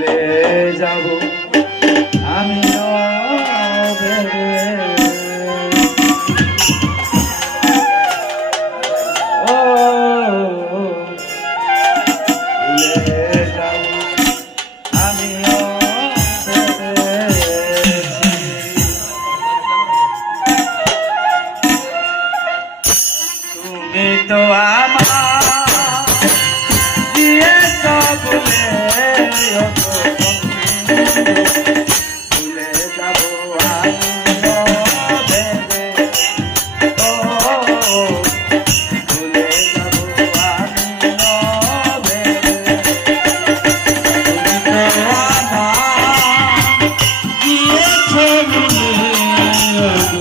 ভুলে যাব। আমি বন্ধু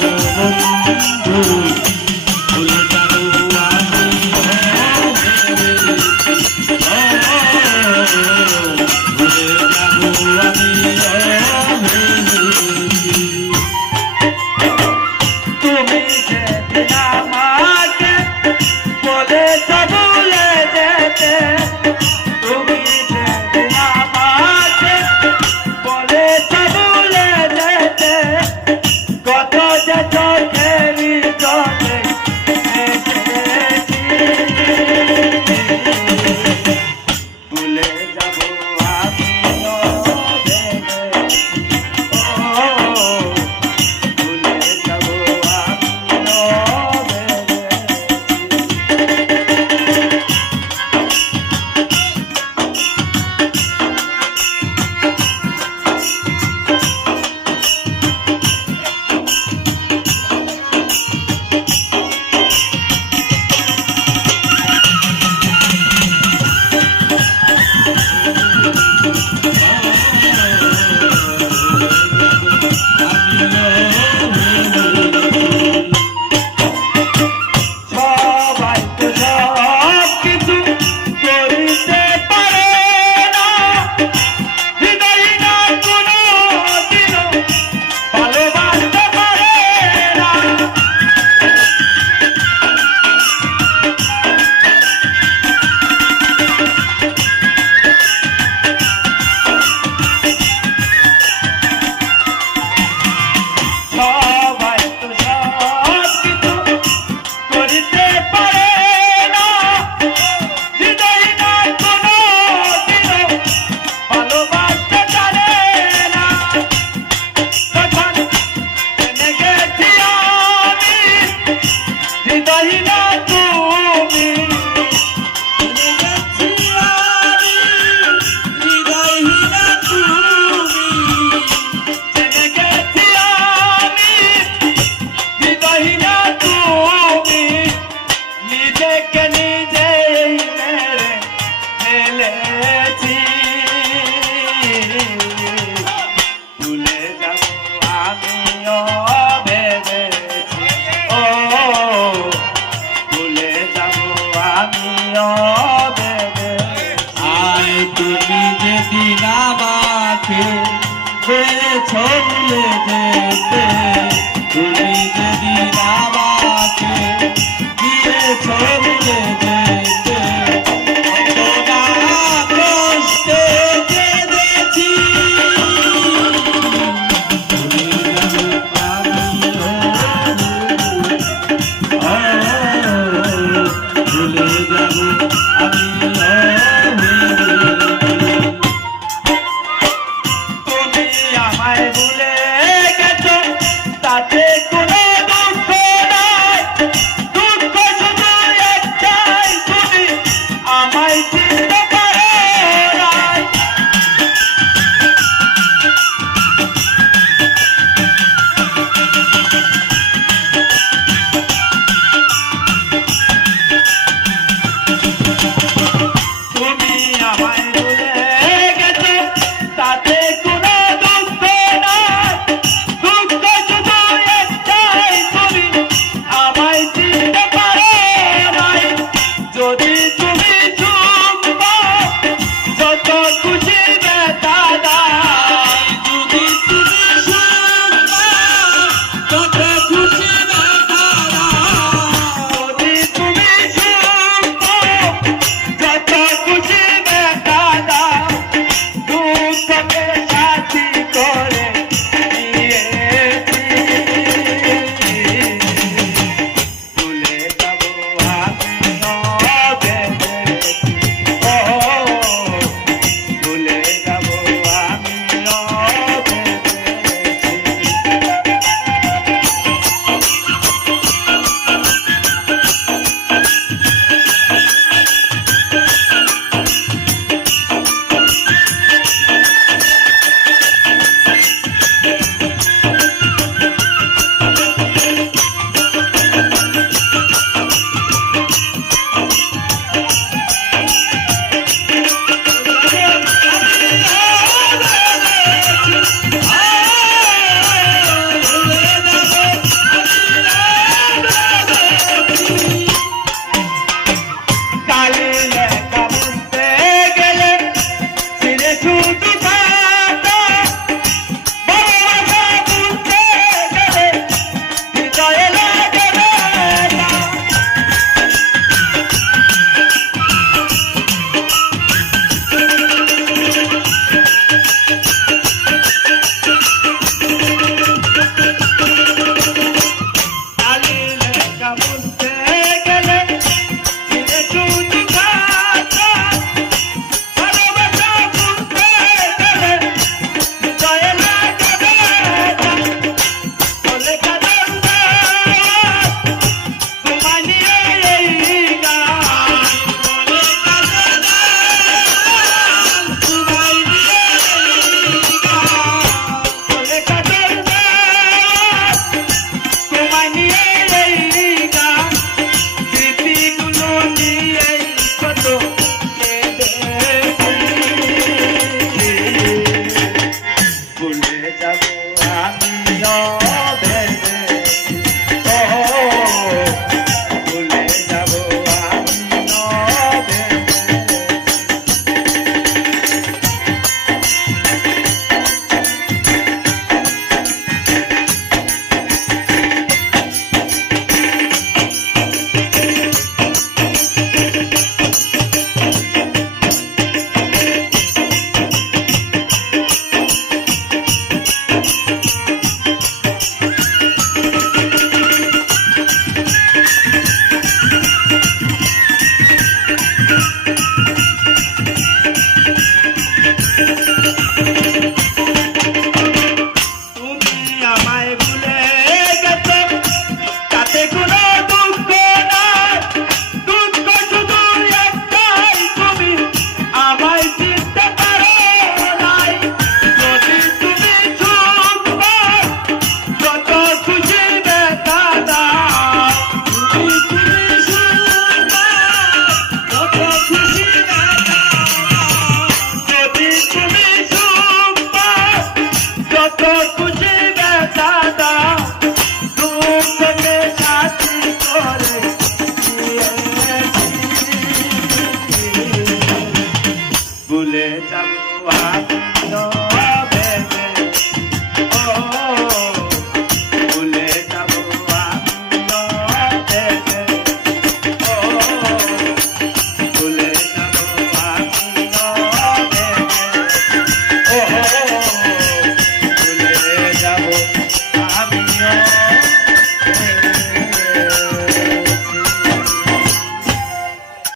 যেদিন আমাকে ভুলে যেতে। তুমি যেদিন